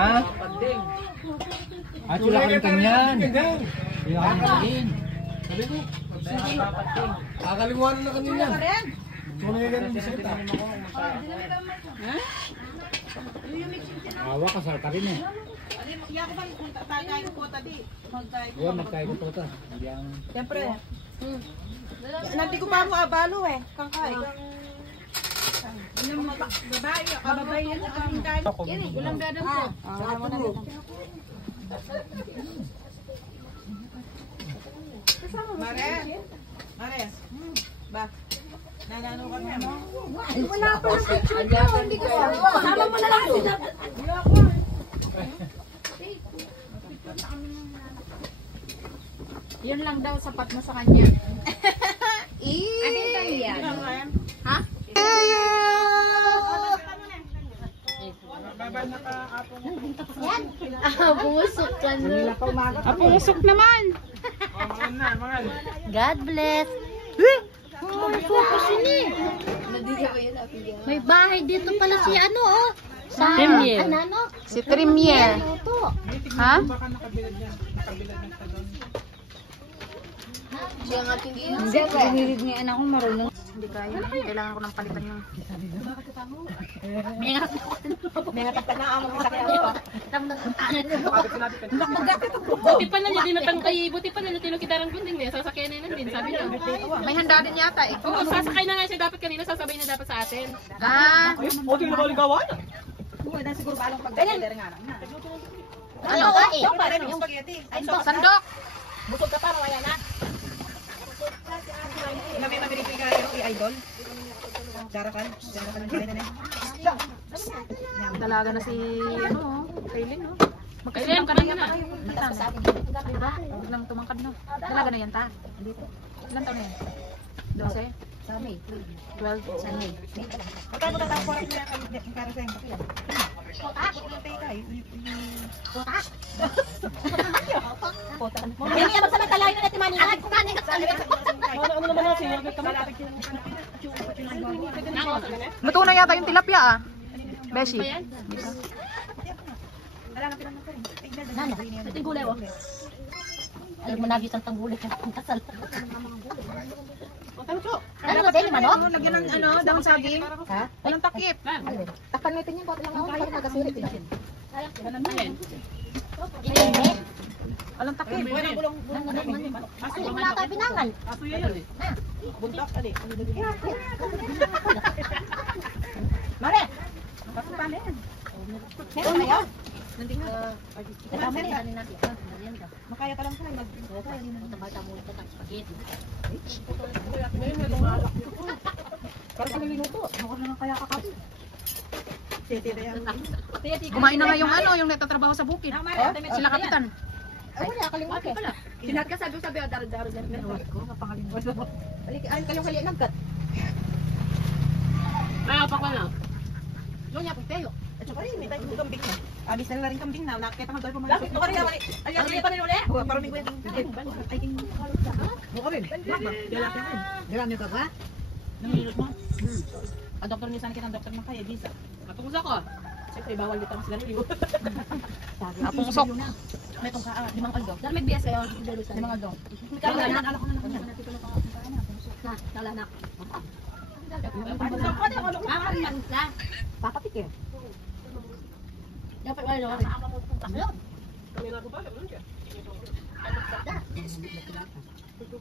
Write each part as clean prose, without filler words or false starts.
Ha? At sulakan ka niyan. Sulakan ka din. Sabi ko, kakalimuan na kanina. Kung na yung bisita. Awa ka sa rin eh. Ako ba magkakain ko tadi? Huwag magkain ko po ito. Siyempre. Nanti ko pa mo abalo eh. Kangkay. Babae, babae yan sa kangkay. Yan eh, ulang dadam ko. Sama na dito. Mare. Mare. Ba. Nanano ka na mo? Wala pa na picture ko. Hindi ko sama mo na lang sila. Yun lang daw sapat na sa kanya. Akin tayo yan. Ha? Yan. Pumusok ka na. Pumusok naman. God bless. Focus ini. May bahay dito pala si ano oh. Sa Premier. ano? Si Premier. Ha? Siya nga hindi. Hindi niya anak ko marunong. Hindi kaya. Kailangan ko ng palitan yung... May natapad na amo kita kaya ako. Buti pa na niya dinatangkay. Buti pa na natino kita ng gunding niya. Sasakay na yun din. Sabi niya. May handa din yata eh. Oo, sasakay na nga siya dapat kanina. Sasabay na dapat sa atin. Ah. Buti na baligawan. Buhay na siguro balong pagdadala nga lang. Ano ka eh? Ito para yung spaghetti. Ay, Sandok. busog ka pa mamaya na. Ina may mabiripil ka yung i-idol. Jarakan. Jarakan ng pwede na. Dalaga na si ano, Kaylin no. Magkasilang ka na yan ah. Huwag lang tumangkad no. Dalaga na yan ta. Ilan taon na yan? 12? Sa May. 12? Sa May. Magkano ba tayo correct na yung karaseng? Hindi niya magsamantalahin na natin manihan. Ano naman na siya? Luto na yata yung tilapia ah. Beshi. Nana, ito yung gulay oh. Alam mo nagis ang tanggulay. Kasal. Ano ba din man oh? Lagyan ng ano, daon saging. Ha? Walang takip. Takpan natin yung bote lang ako para magkasulit din. Ganun na yan. Ini. Walang takip. Walang gulong. Kasi wala tayo binangal. Aso yan yun eh. Buntak, ali. Mare. Bakit pa na yan? Meron na yan. Kasama na yan. Makaya ka lang sa mag... Parang kami minuto. Ako na lang kaya kakapin. Tete na yan. Kumain na nga yung ano, yung nagtatrabaho sa bukid. Sila kapitan. Ay, wala kalimutan pala. Sinat ka sabi daro-daro dyan. Ko, napangalimutan mo. Ay, kayong kalian ng kat. Ayaw pa ka na. Doon niya pagtayo. At saka rin, may tayo ng kambing na. Abis na rin kambing na. Nakakita nga tayo pumalit. Lapit mo ka rin naman. Ay, pa rin ulit. Parang may kwento. Ay, mo ka rin. Lalaki rin. Marami ka ba? Nanginilot mo. Ang doktor niya sana kitang doktor makaya, visa. Napungos ako. Siyempre, bawal dito ang sigarilyo. Napungusok. May tong limang aldo. Dahil may bias kayo. Limang aldo. Kalanak. Kalanak. Papapikir. Dapat wala naman.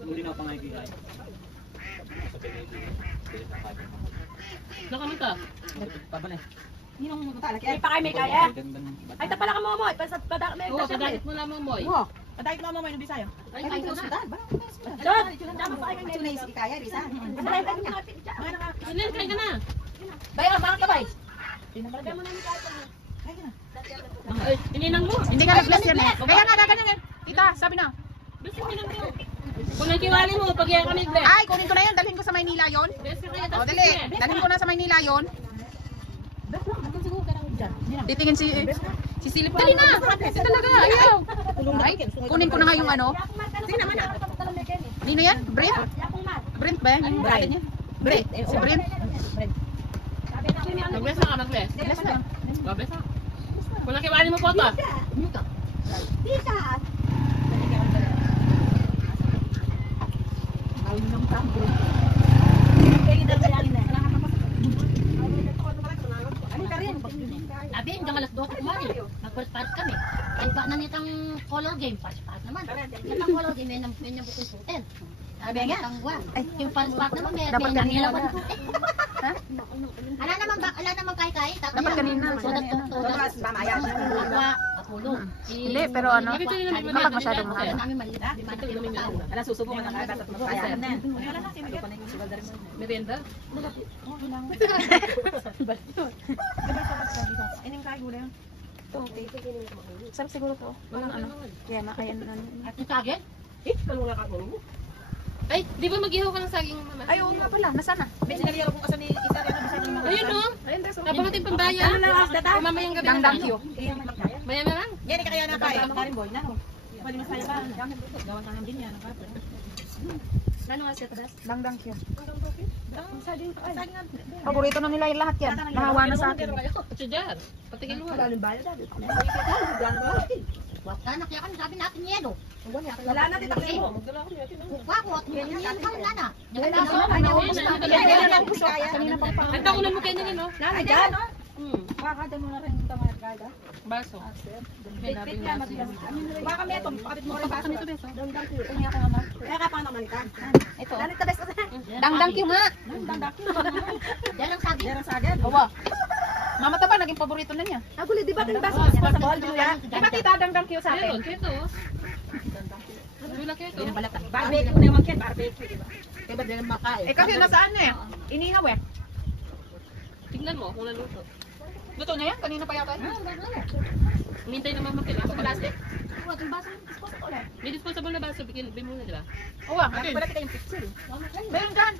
Hindi na pangaibigan. Nakamita. Pabalay. Ninong mo talak. Ay, pa kayo may kaya. Ay, tapala ka mo mo. May Oo, kadahit mo lamang mo. Padahit mo mo may nubisaya. Ay, ay, sa ospital. Dapat pa kayo may tunay kaya, Risa. Ilan, kain ka na. Bayan, bakit ka bay? Ay, ininang mo. Hindi ka nag-bless yan eh. Kaya nga, gaganyan eh. Tita, sabi na. Bless yung ininang mo. Kung nagkiwali mo, pag yan kami bless. Ay, kunin ko na yun. Dalhin ko sa Maynila yun. Bless ka kaya. O, dali. Dalhin ko na sa Maynila yun. Titingin si Silip. Dali na. Kasi talaga. Ayaw. Ay, kunin ko na nga yung ano. Tingnan mo na. Nino yan? Brent? Brent ba yan? Yung brother niya? Brent. Si Brent. Mag-bless na ka, mag-bless. Bless na. Mag-bless na. Kung nakiwali mo po ito. Sabi, hanggang alas 12 kumari. Nag-first kami. Ay, ba na nitang color game? First naman. Nitang color game, may nang bukong sutin. Sabi nga. Ay, yung first naman, may nangilaw pa sutin. Ha? Ala naman kay-kay. Dapat kanina. Tudas. Hindi, pero ano, bakit masyadong mahal? Alam, susubukan na kaya. Kaya na. Merienda? Ining kayo gulay. Sarap siguro to. Walang ano. Kaya makaya na. At yung saging? Kalula ka mo. Ay, di ba mag-ihaw ka ng saging, mama? Ay, oo nga pala. Nasaan na? May sinaliyaro kong asan ni isa rin ang saging. Ayun o. Habang natin pambayan. O mamayang gabi ng dangkyo. Maya na lang. Yan, kaya na kaya. Karin boy na. Pwede mas kaya ba? Gawan ka ng din yan. Ano nga siya tadas? Dangdang siya. Paborito na nila yung lahat yan. Nahawa na sa akin. Chujar. Patigil mo. Wag ka, nakiyakan, sabi natin yedo. Wala na din ako. Wag ko, yan na. Ang takunan mo kayo nila, no? Ay, dyan. Baka dyan mo na rin ito mga gada. Baso. Baka may ito. Pakapit mo rin baso nito, beso. Dangdang Q. Kung ako naman. Kaya ka paano manita? Ito. Ganito, beso. Dangdang Q nga. Dangdang Q. Yan ang sabi. Yan ang sagad. Owa. Mama ta ba, naging paborito na niya? Aguli, di ba kang baso? Ball, Julia. Di ba kita dangdang Q sa atin? Ayun, keto. Wala keto. Barbecue na naman yan. Barbecue, di ba? Kaya ba din makain? Eh kasi nasaan na eh? Inihaw eh. Tignan mo kung naluto. Luto na yan? Kanina pa yata yun. Hintay naman makila. Sa plastic? May disposable na baso. Bigyan mo na, di ba? Oo, akin. Wala kita yung picture. Meron dyan.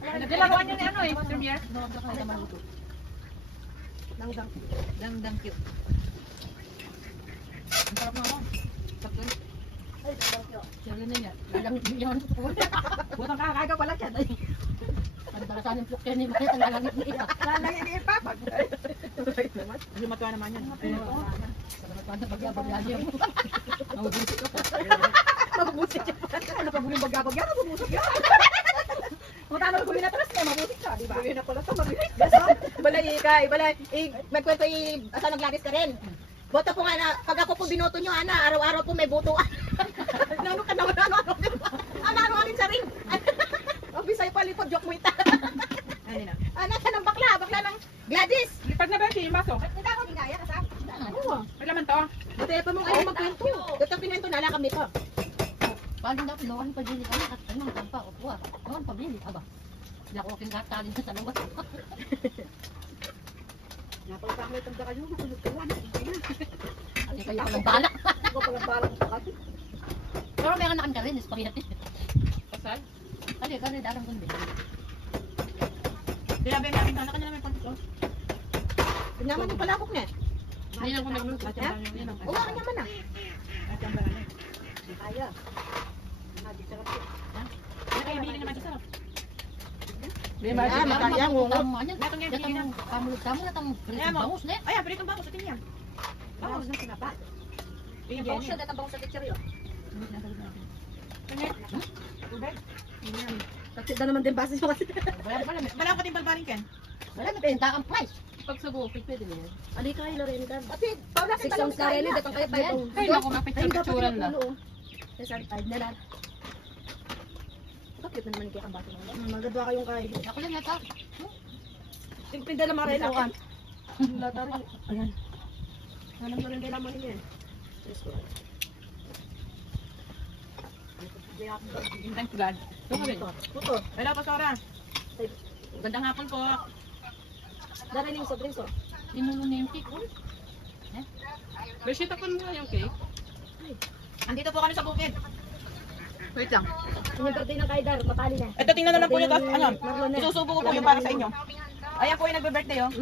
Naglalagawan niya ni ano eh, Premier. Dangdang Q. Ang sarap na ako. Siyempre na yan. Yan. Butang kakakain ka pala dyan. Pagdalasan yung pluk ni Maya, talalangit niya. Lalagyan niya yung papag. Hindi matuwa naman yan. Paano pagyabag-yabag yan? Mabubusik siya. Ano pa buling bagyabag yan? Mabubusik yan. Matano ko binatras ka, mabusik ka. Diba? Buling na pala ito, mabusik. Balay, ikay. Balay. May kwento asa naglagis ka rin. Boto po nga na, pag ako po binoto nyo, Ana, araw-araw po may boto. Ano ka naman, ano rin sa ring. Ang bisay pa lipod, joke mo ita. Ana ka ng bakla ng Gladys. Lipad na ba yung baso? Kita ko, gigaya ka sa? Oo. May laman to. Buti pa mong ayaw magkwento. Ito pinento na lang kami to. Paano na, noon pabili ka na at ano, tampa ko po. Noon pabili ka ba? Hindi ako kinakatalin sa labas. Napagpaklit ang kayo, makulog ka lang. Hindi kayo palang bala. Ako palang balang pa kasi. Pero may anak ka rin, spaghetti. Pasal? Kasi ka rin, darang kundi. Sinabi namin na kanya namin pantito. Pinyaman yung palakok na. Hindi lang ko nagluto. Oo, kanyaman na. Kaya. Kaya bilhin naman ito. May Ah, makaya mo. Kamu na tang bangus ne? Ay, pwede itong bangus sa tinya. Bangus na sinapa. Bangus siya, datang bangus sa ticheryo. Taksit na naman din basis mo kasi. Wala ko din balbaling ken. Wala na pinta kang price. Pag sa bukid, pwede mo yan. Ali kayo na rin kan. Ate, paula si talong sa rin, datang kayo tayo. Ay, naku, mapicture-picturean na. Sa side na lang. Bakit naman kaya ang baso mo? Magadwa kayong kayo. Ako lang yata. Tingpinda na marelo kan. Latari. Ayan. Alam ko rin din naman yan. Thank God. Puto. Hello, Pasora. Gandang hapon po. Dara ning sobrang so. Pinulo na yung cake. Bersita ko mo yung cake. Andito po kami sa bukid. Wait lang. Yung birthday ng Kaidar, matali na. Ito, tingnan na lang po yung ano. Marlon na. Isusubo ko po yung para sa inyo. Ayan po yung nagbe-birthday, oh.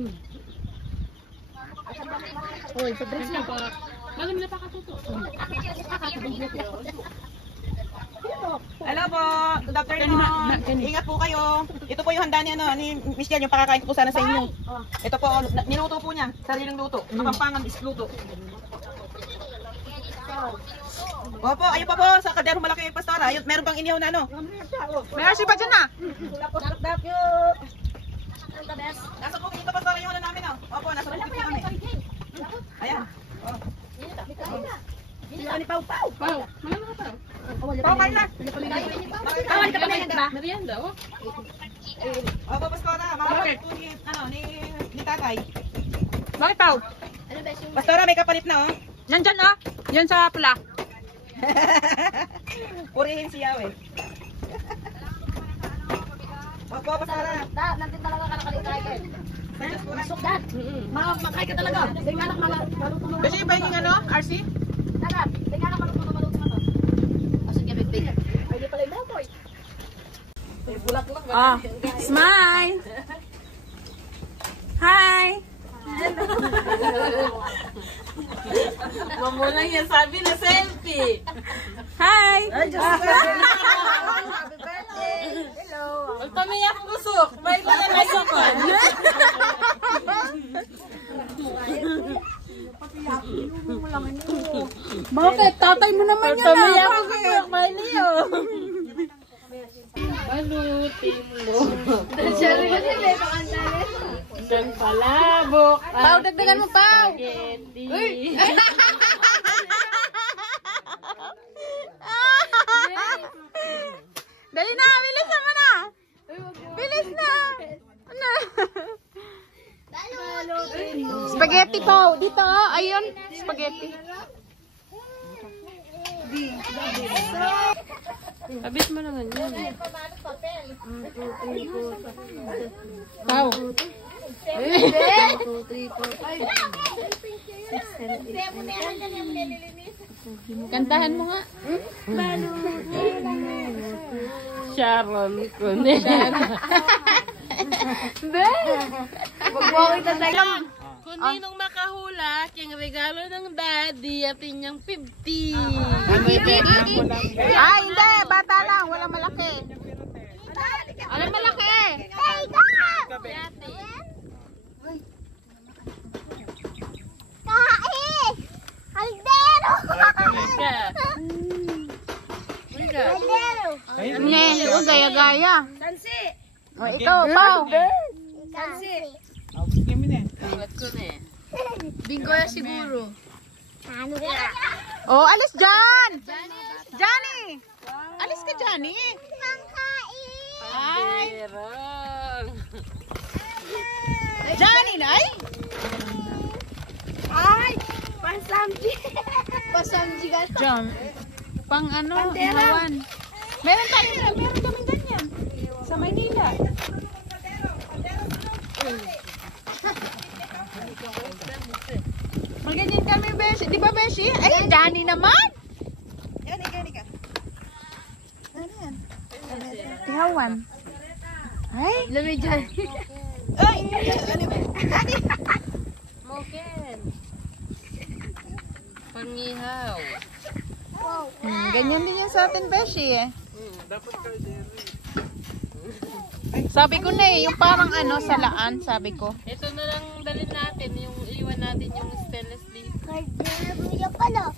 Uy, sobrang Wait lang po. Malam na pa katuto. Hello po. Good afternoon. Ingat po kayo. Ito po yung handa ni, ni Miss Jan, yung pakakain ko po sana sa inyo. Ito po, niluto po niya. Sariling luto. Kapampangan is luto. Opo, ayun pa po. Sa kaldero malaki yung pastora. Ayun, meron pang inihaw na ano. Meron pa dyan na. Nasa po, ito pastora yung ano namin. Opo, nasa po dito kami. Ayan. Ni Pau Pau. Pau, kain na. Awan ka pa na yan, diba? Merienda, oh. Opo, pastora. Bakit? Ni tatay. Bakit, Pau? Pastora, may kapalit na, oh. Yan dyan, oh. Yan sa pula. Purihin siya, eh. Opo, pastora. Natin talaga ka nakalitay. Masok dad. Makay ka talaga. Tingnan anak malutong. Kasi ba yung ano, RC? Dad, tingnan anak malutong na to. Asig ka big big. Ay di pala yung boy. Bulak-bulak. Oh, smile. Hi. Mamulang yan sabi na selfie. Hi. Pag pamiyak ang busok, may pala may sokon. Bakit? Tatay mo naman yan, Pamiyak ah. ang busok, may liyo. Balutin mo. Isang palabok. Pau, dagdagan mo, Pau. Spaghetti. Dali na, bilis naman na. Bilis na. Ano? Spaghetti, Pau. Dito, ayun. Spaghetti. Abis mo naman yun. Pau. Kantahan mo nga. Sharon Cuneta. Kung ninong makahula, yung regalo ng daddy at inyong 50. Ay, hindi. Bata lang. Walang malaki. Walang malaki. Hey, Kain! Kaldero! Kaldero! Ne, o gaya-gaya. Sansi! O, ikaw, Pau. Sansi! Bingo na siguro. Oh, alis dyan! Johnny! Alis ka, Johnny. Ay! Johnny, nay! Ay! Pasamji! Pasamji ka. John. Pang ano, hawan. Meron kami ganyan. Sa Maynila. Maganyan kami, Beshi. Di ba, Beshi? Ay, Johnny naman! Yan, gani ka. Ano yan? Tihawan. Ay! Lamig dyan. Ay! Ano ba? Moken. Pangihaw. Ganyan din yan sa atin, Beshi eh. Sabi ko na eh, yung parang ano, salaan, sabi ko. Ito na lang dalhin natin, yung iwan natin yung stainless dito. Kaldero pala.